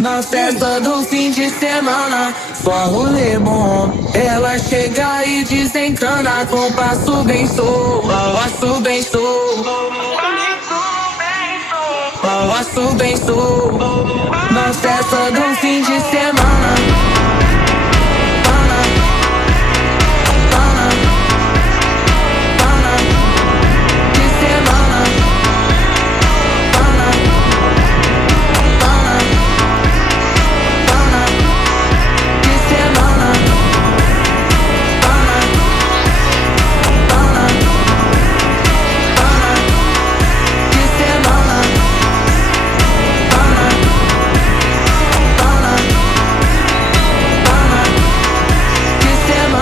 Na festa do fim de semana, só rolê bom. Ela chega e desencana com passo bem solto, passo bem solto, passo bem solto. Na festa do fim de semana, de semana, de semana, de semana.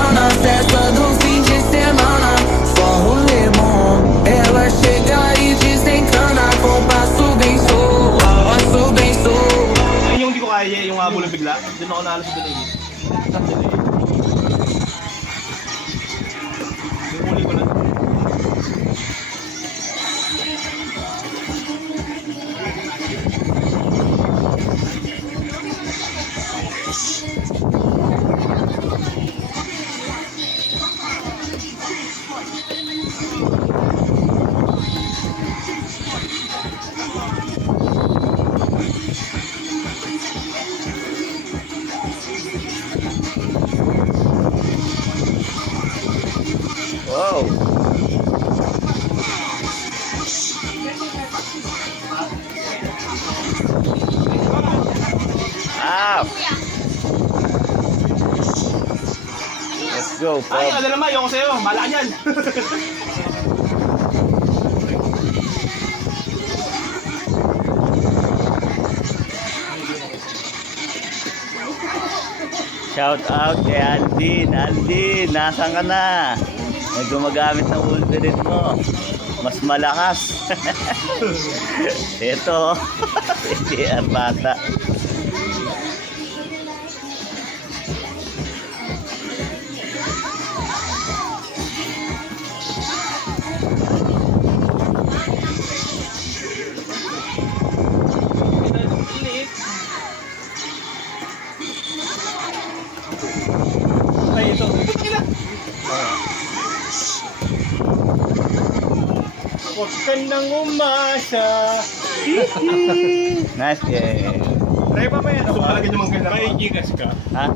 Na festa do fim de semana, só rolê bom. Ela chega e desencana com passo bem solto, passo bem solto. Ayun yung hindi ko kaya, yung habol ng bigla. Doon ako nalo sa Dunay. Yung huli ko na. Wow. Ah. Let's go, Ay, Pop. ano naman, ayoko sa'yo. Bahala ka dyan. Shout out kay Aldin. Aldin, nasan ka na? May gumagamit ng Wolverine mo. Mas malakas. Ito. Hindi ang bata. Liit. Ay, ito. Huwag ka nang umasa. Nice game. Pre pa ba yan? Gusto mo talaga yung mga ganda. May gigas ka. Ha?